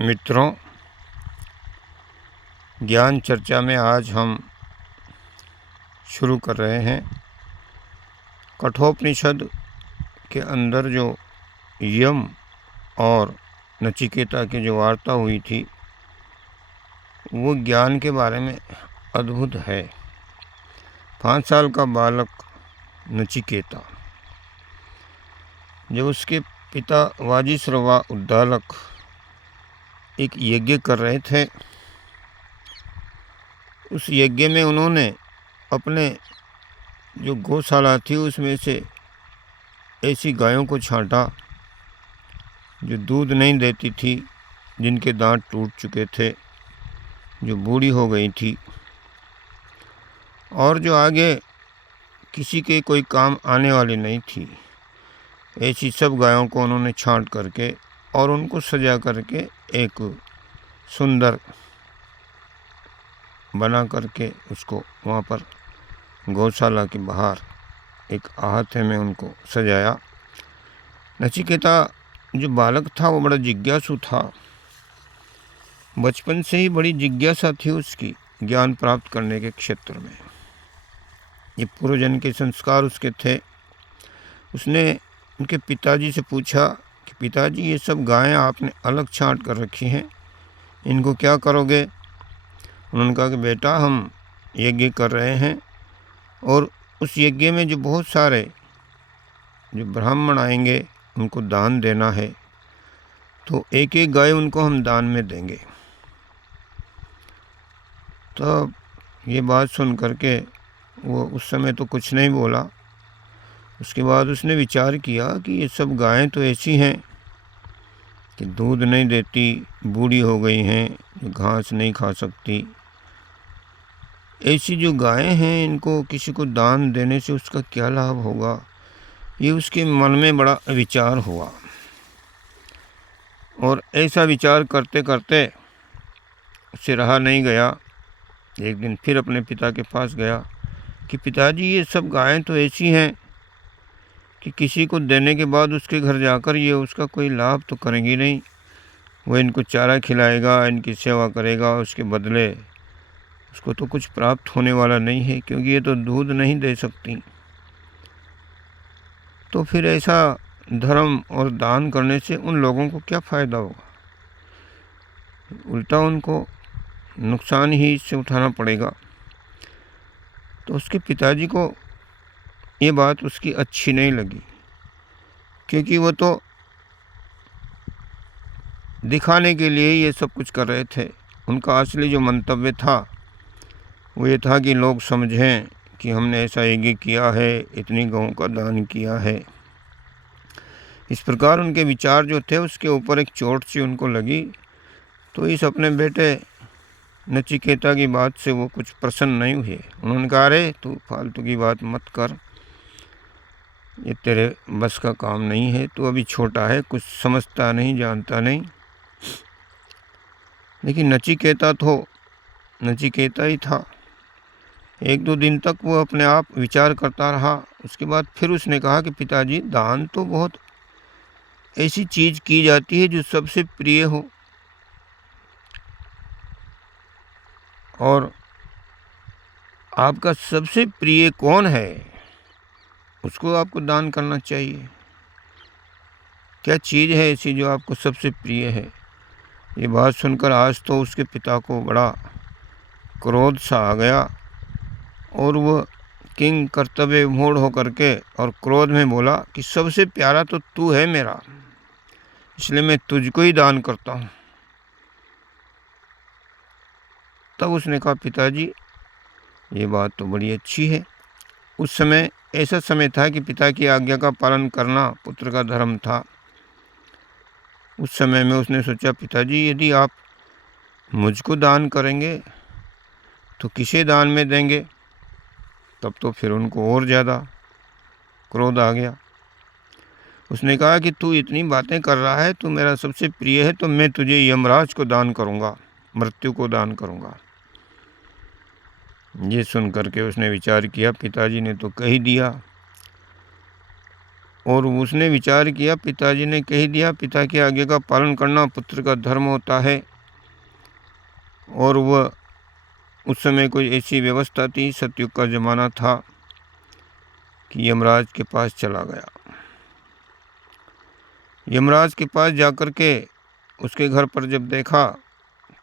मित्रों, ज्ञान चर्चा में आज हम शुरू कर रहे हैं कठोपनिषद के अंदर जो यम और नचिकेता की जो वार्ता हुई थी वो ज्ञान के बारे में अद्भुत है। 5 साल का बालक नचिकेता, जब उसके पिता वाजिश्रवा उद्दालक एक यज्ञ कर रहे थे, उस यज्ञ में उन्होंने अपने जो गौशाला थी उसमें से ऐसी गायों को छांटा जो दूध नहीं देती थी, जिनके दांत टूट चुके थे, जो बूढ़ी हो गई थी और जो आगे किसी के कोई काम आने वाली नहीं थी। ऐसी सब गायों को उन्होंने छांट करके और उनको सजा करके एक सुंदर बना करके उसको वहाँ पर गौशाला के बाहर एक आहते में उनको सजाया। नचिकेता जो बालक था वो बड़ा जिज्ञासु था। बचपन से ही बड़ी जिज्ञासा थी उसकी ज्ञान प्राप्त करने के क्षेत्र में। ये पूर्वजन्म के संस्कार उसके थे। उसने उनके पिताजी से पूछा कि पिताजी, ये सब गायें आपने अलग छांट कर रखी हैं, इनको क्या करोगे? उन्होंने कहा कि बेटा, हम यज्ञ कर रहे हैं और उस यज्ञ में जो बहुत सारे जो ब्राह्मण आएंगे उनको दान देना है, तो एक एक गाय उनको हम दान में देंगे। तो ये बात सुन करके वो उस समय तो कुछ नहीं बोला। उसके बाद उसने विचार किया कि ये सब गायें तो ऐसी हैं कि दूध नहीं देती, बूढ़ी हो गई हैं, घास नहीं खा सकती। ऐसी जो गायें हैं, इनको किसी को दान देने से उसका क्या लाभ होगा? ये उसके मन में बड़ा विचार हुआ और ऐसा विचार करते करते उससे रहा नहीं गया। एक दिन फिर अपने पिता के पास गया कि पिताजी, ये सब गायें तो ऐसी हैं कि किसी को देने के बाद उसके घर जाकर ये उसका कोई लाभ तो करेंगी नहीं। वो इनको चारा खिलाएगा, इनकी सेवा करेगा, उसके बदले उसको तो कुछ प्राप्त होने वाला नहीं है, क्योंकि ये तो दूध नहीं दे सकती। तो फिर ऐसा धर्म और दान करने से उन लोगों को क्या फ़ायदा होगा? उल्टा उनको नुकसान ही इससे उठाना पड़ेगा। तो उसके पिताजी को ये बात उसकी अच्छी नहीं लगी, क्योंकि वो तो दिखाने के लिए ये सब कुछ कर रहे थे। उनका असली जो मंतव्य था वो ये था कि लोग समझें कि हमने ऐसा यज्ञ किया है, इतनी गौं का दान किया है। इस प्रकार उनके विचार जो थे उसके ऊपर एक चोट सी उनको लगी। तो इस अपने बेटे नचिकेता की बात से वो कुछ प्रसन्न नहीं हुए। उन्होंने कहा, अरे तू फालतू की बात मत कर, ये तेरे बस का काम नहीं है, तू अभी छोटा है, कुछ समझता नहीं, जानता नहीं। लेकिन नचिकेता ही था। 1-2 दिन तक वो अपने आप विचार करता रहा। उसके बाद फिर उसने कहा कि पिताजी, दान तो बहुत ऐसी चीज़ की जाती है जो सबसे प्रिय हो, और आपका सबसे प्रिय कौन है, उसको आपको दान करना चाहिए। क्या चीज़ है ऐसी जो आपको सबसे प्रिय है? ये बात सुनकर आज तो उसके पिता को बड़ा क्रोध सा आ गया और वह किंग कर्तव्य मूढ़ होकर के और क्रोध में बोला कि सबसे प्यारा तो तू है मेरा, इसलिए मैं तुझको ही दान करता हूँ। तब उसने कहा, पिताजी ये बात तो बड़ी अच्छी है। उस समय ऐसा समय था कि पिता की आज्ञा का पालन करना पुत्र का धर्म था। उस समय में उसने सोचा, पिताजी यदि आप मुझको दान करेंगे तो किसे दान में देंगे? तब तो फिर उनको और ज़्यादा क्रोध आ गया। उसने कहा कि तू इतनी बातें कर रहा है, तू मेरा सबसे प्रिय है, तो मैं तुझे यमराज को दान करूँगा, मृत्यु को दान करूँगा। ये सुन करके उसने विचार किया, पिताजी ने तो कह ही दिया, और उसने विचार किया, पिताजी ने कह दिया, पिता की आज्ञा का पालन करना पुत्र का धर्म होता है। और वह उस समय कोई ऐसी व्यवस्था थी, सतयुग का ज़माना था, कि यमराज के पास चला गया। यमराज के पास जाकर के उसके घर पर जब देखा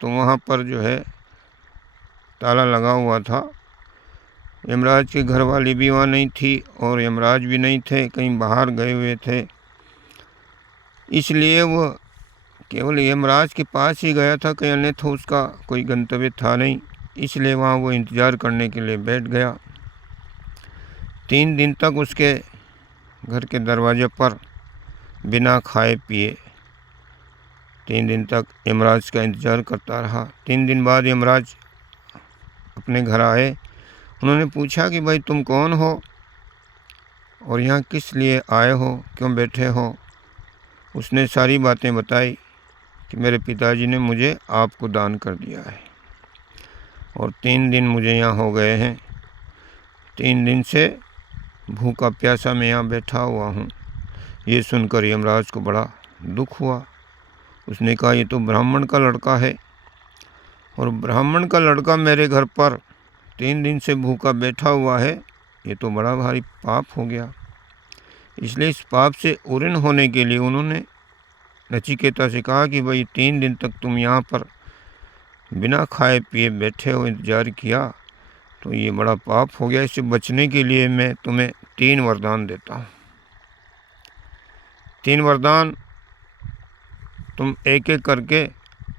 तो वहाँ पर जो है ताला लगा हुआ था। यमराज के घर वाली भी वहाँ नहीं थी और यमराज भी नहीं थे, कहीं बाहर गए हुए थे। इसलिए वह केवल यमराज के पास ही गया था, कहीं अन्यथा उसका कोई गंतव्य था नहीं। इसलिए वहाँ वो इंतज़ार करने के लिए बैठ गया। 3 दिन तक उसके घर के दरवाजे पर बिना खाए पिए 3 दिन तक यमराज का इंतज़ार करता रहा। 3 दिन बाद यमराज अपने घर आए। उन्होंने पूछा कि भाई तुम कौन हो और यहाँ किस लिए आए हो, क्यों बैठे हो। उसने सारी बातें बताई कि मेरे पिताजी ने मुझे आपको दान कर दिया है और 3 दिन मुझे यहाँ हो गए हैं। 3 दिन से भूखा प्यासा मैं यहाँ बैठा हुआ हूँ। ये सुनकर यमराज को बड़ा दुख हुआ। उसने कहा, ये तो ब्राह्मण का लड़का है और ब्राह्मण का लड़का मेरे घर पर 3 दिन से भूखा बैठा हुआ है, ये तो बड़ा भारी पाप हो गया। इसलिए इस पाप से उऋण होने के लिए उन्होंने नचिकेता से कहा कि भाई 3 दिन तक तुम यहाँ पर बिना खाए पिए बैठे हो, इंतज़ार किया, तो ये बड़ा पाप हो गया। इससे बचने के लिए मैं तुम्हें 3 वरदान देता हूँ। 3 वरदान तुम एक एक करके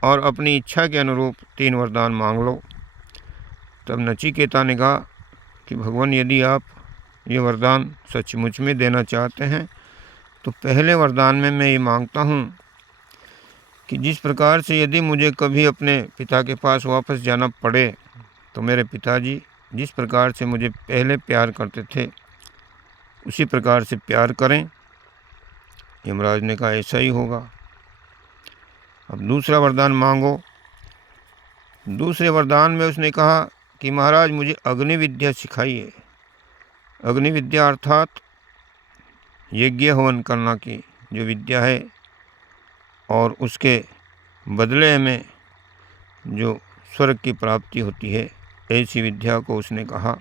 और अपनी इच्छा के अनुरूप 3 वरदान मांग लो। तब नचिकेता ने कहा कि भगवान, यदि आप ये वरदान सचमुच में देना चाहते हैं तो पहले वरदान में मैं ये मांगता हूँ कि जिस प्रकार से यदि मुझे कभी अपने पिता के पास वापस जाना पड़े तो मेरे पिताजी जिस प्रकार से मुझे पहले प्यार करते थे उसी प्रकार से प्यार करें। यमराज ने कहा, ऐसा ही होगा। अब दूसरा वरदान मांगो। दूसरे वरदान में उसने कहा कि महाराज, मुझे अग्नि विद्या सिखाइए। अग्नि विद्या अर्थात यज्ञ हवन करना की जो विद्या है और उसके बदले में जो स्वर्ग की प्राप्ति होती है, ऐसी विद्या को उसने कहा।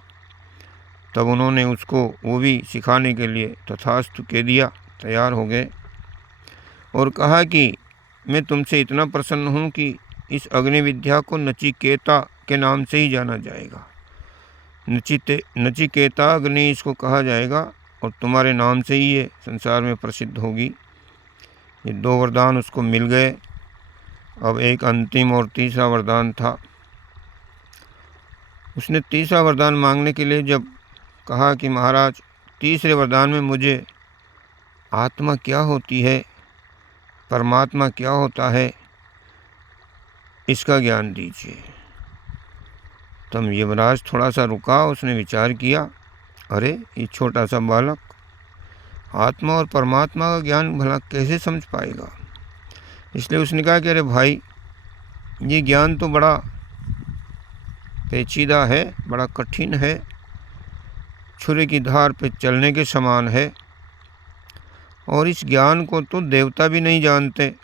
तब उन्होंने उसको वो भी सिखाने के लिए तथास्तु कह दिया, तैयार हो गए और कहा कि मैं तुमसे इतना प्रसन्न हूँ कि इस अग्नि विद्या को नचिकेता के नाम से ही जाना जाएगा। नचिकेता अग्नि इसको कहा जाएगा और तुम्हारे नाम से ही ये संसार में प्रसिद्ध होगी। ये 2 वरदान उसको मिल गए। अब एक अंतिम और तीसरा वरदान था। उसने तीसरा वरदान मांगने के लिए जब कहा कि महाराज, तीसरे वरदान में मुझे आत्मा क्या होती है, परमात्मा क्या होता है, इसका ज्ञान दीजिए। तब यमराज थोड़ा सा रुका, उसने विचार किया, अरे ये छोटा सा बालक आत्मा और परमात्मा का ज्ञान भला कैसे समझ पाएगा। इसलिए उसने कहा कि अरे भाई, ये ज्ञान तो बड़ा पेचीदा है, बड़ा कठिन है, छुरी की धार पे चलने के समान है और इस ज्ञान को तो देवता भी नहीं जानते।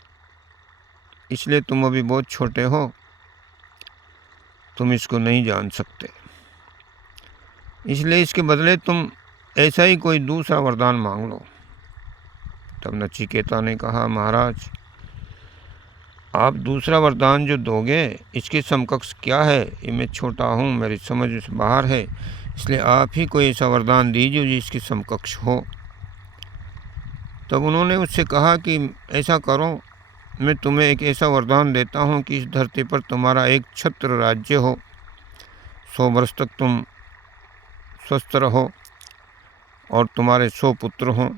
इसलिए तुम अभी बहुत छोटे हो, तुम इसको नहीं जान सकते। इसलिए इसके बदले तुम ऐसा ही कोई दूसरा वरदान मांग लो। तब नचिकेता ने कहा, महाराज, आप दूसरा वरदान जो दोगे इसके समकक्ष क्या है, ये मैं छोटा हूँ, मेरी समझ से बाहर है, इसलिए आप ही कोई ऐसा वरदान दीजिए जो इसके समकक्ष हो। तब उन्होंने उससे कहा कि ऐसा करो, मैं तुम्हें एक ऐसा वरदान देता हूँ कि इस धरती पर तुम्हारा एक छत्र राज्य हो, 100 वर्ष तक तुम स्वस्थ रहो और तुम्हारे 100 पुत्र हों,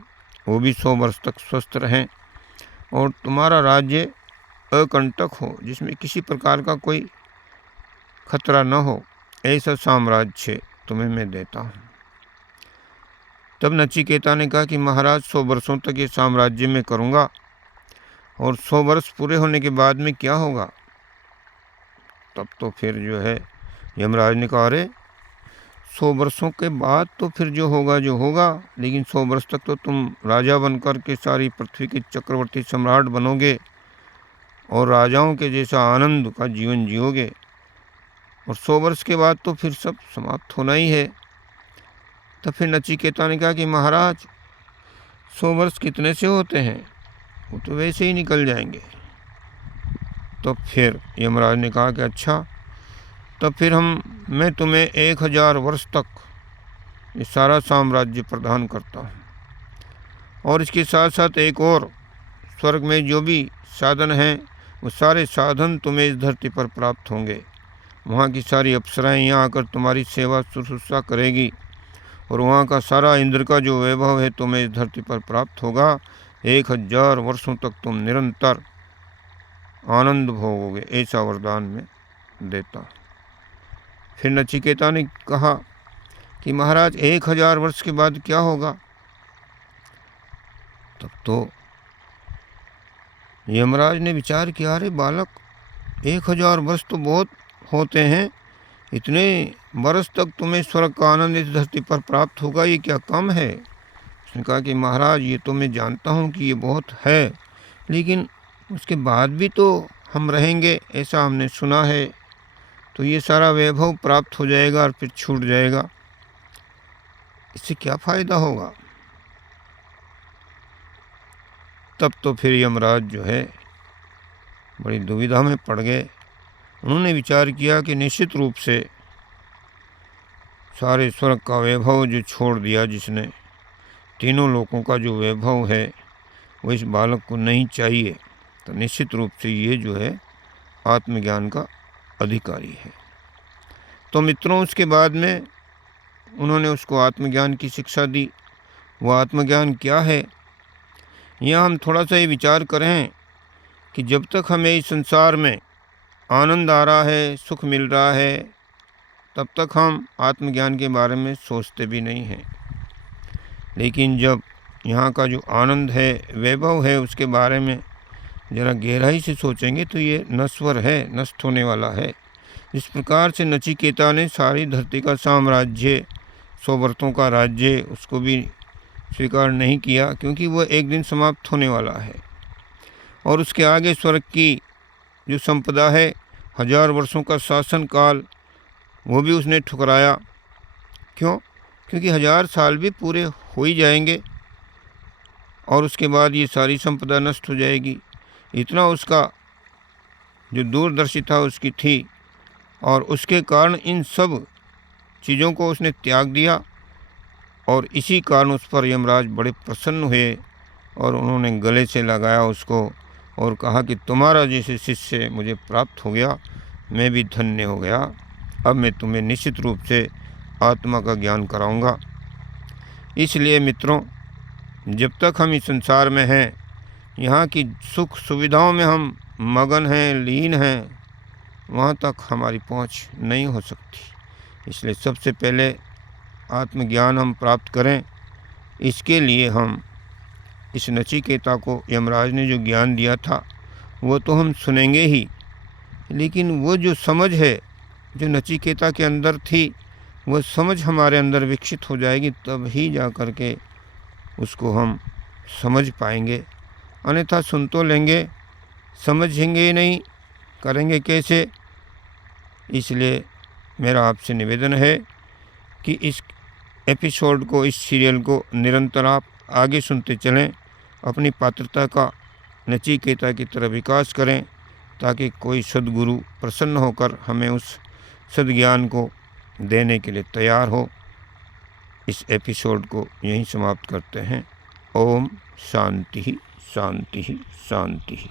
वो भी 100 वर्ष तक स्वस्थ रहें और तुम्हारा राज्य अकंटक हो, जिसमें किसी प्रकार का कोई खतरा न हो, ऐसा साम्राज्य तुम्हें मैं देता हूँ। तब नचिकेता ने कहा कि महाराज, 100 वर्षों तक ये साम्राज्य मैं करूँगा और 100 वर्ष पूरे होने के बाद में क्या होगा। तब तो फिर जो है यमराज ने कहा, अरे 100 वर्षों के बाद तो फिर जो होगा, लेकिन 100 वर्ष तक तो तुम राजा बनकर के सारी पृथ्वी के चक्रवर्ती सम्राट बनोगे और राजाओं के जैसा आनंद का जीवन जियोगे। और 100 वर्ष के बाद तो फिर सब समाप्त होना ही है। तब फिर नचिकेता ने कहा कि महाराज 100 वर्ष कितने से होते हैं, वो तो वैसे ही निकल जाएंगे। तो फिर यमराज ने कहा कि अच्छा, तब फिर मैं तुम्हें 1000 वर्ष तक ये सारा साम्राज्य प्रदान करता हूँ, और इसके साथ साथ एक और स्वर्ग में जो भी साधन हैं वो सारे साधन तुम्हें इस धरती पर प्राप्त होंगे। वहाँ की सारी अप्सराएं यहाँ आकर तुम्हारी सेवा शुश्रूषा करेगी, और वहाँ का सारा इंद्र का जो वैभव है तुम्हें इस धरती पर प्राप्त होगा। 1000 वर्षों तक तुम निरंतर आनंद भोगोगे, ऐसा वरदान मैं देता। फिर नचिकेता ने कहा कि महाराज 1000 वर्ष के बाद क्या होगा? तब तो यमराज ने विचार किया, अरे बालक, 1000 वर्ष तो बहुत होते हैं, इतने वर्ष तक तुम्हें स्वर्ग का आनंद इस धरती पर प्राप्त होगा, ये क्या कम है? उसने कहा कि महाराज ये तो मैं जानता हूँ कि ये बहुत है, लेकिन उसके बाद भी तो हम रहेंगे, ऐसा हमने सुना है, तो ये सारा वैभव प्राप्त हो जाएगा और फिर छूट जाएगा, इससे क्या फ़ायदा होगा? तब तो फिर यमराज जो है बड़ी दुविधा में पड़ गए। उन्होंने विचार किया कि निश्चित रूप से सारे स्वर्ग का वैभव जो छोड़ दिया जिसने, तीनों लोकों का जो वैभव है वो इस बालक को नहीं चाहिए, तो निश्चित रूप से ये जो है आत्मज्ञान का अधिकारी है। तो मित्रों, उसके बाद में उन्होंने उसको आत्मज्ञान की शिक्षा दी। वो आत्मज्ञान क्या है, यहाँ हम थोड़ा सा ये विचार करें कि जब तक हमें इस संसार में आनंद आ रहा है, सुख मिल रहा है, तब तक हम आत्मज्ञान के बारे में सोचते भी नहीं हैं। लेकिन जब यहाँ का जो आनंद है, वैभव है, उसके बारे में ज़रा गहराई से सोचेंगे तो ये नश्वर है, नष्ट होने वाला है। इस प्रकार से नचिकेता ने सारी धरती का साम्राज्य, 100 वर्षों का राज्य, उसको भी स्वीकार नहीं किया, क्योंकि वह एक दिन समाप्त होने वाला है। और उसके आगे स्वर्ग की जो संपदा है, 1000 वर्षों का शासन काल, वो भी उसने ठुकराया। क्यों? क्योंकि 1000 साल भी पूरे हो ही जाएंगे और उसके बाद ये सारी संपदा नष्ट हो जाएगी। इतना उसका जो दूरदर्शिता उसकी थी, और उसके कारण इन सब चीज़ों को उसने त्याग दिया, और इसी कारण उस पर यमराज बड़े प्रसन्न हुए और उन्होंने गले से लगाया उसको और कहा कि तुम्हारा जैसे शिष्य मुझे प्राप्त हो गया, मैं भी धन्य हो गया। अब मैं तुम्हें निश्चित रूप से आत्मा का ज्ञान कराऊंगा। इसलिए मित्रों, जब तक हम इस संसार में हैं, यहाँ की सुख सुविधाओं में हम मगन हैं, लीन हैं, वहाँ तक हमारी पहुँच नहीं हो सकती। इसलिए सबसे पहले आत्मज्ञान हम प्राप्त करें। इसके लिए हम इस नचिकेता को यमराज ने जो ज्ञान दिया था वो तो हम सुनेंगे ही, लेकिन वो जो समझ है जो नचिकेता के अंदर थी, वो समझ हमारे अंदर विकसित हो जाएगी, तब ही जा कर के उसको हम समझ पाएंगे। अन्यथा सुन तो लेंगे, समझेंगे नहीं, करेंगे कैसे? इसलिए मेरा आपसे निवेदन है कि इस एपिसोड को, इस सीरियल को निरंतर आप आगे सुनते चलें, अपनी पात्रता का नचिकेता की तरह विकास करें, ताकि कोई सद्गुरु प्रसन्न होकर हमें उस सद्ज्ञान को देने के लिए तैयार हो। इस एपिसोड को यहीं समाप्त करते हैं। ओम शांति शांति शांति।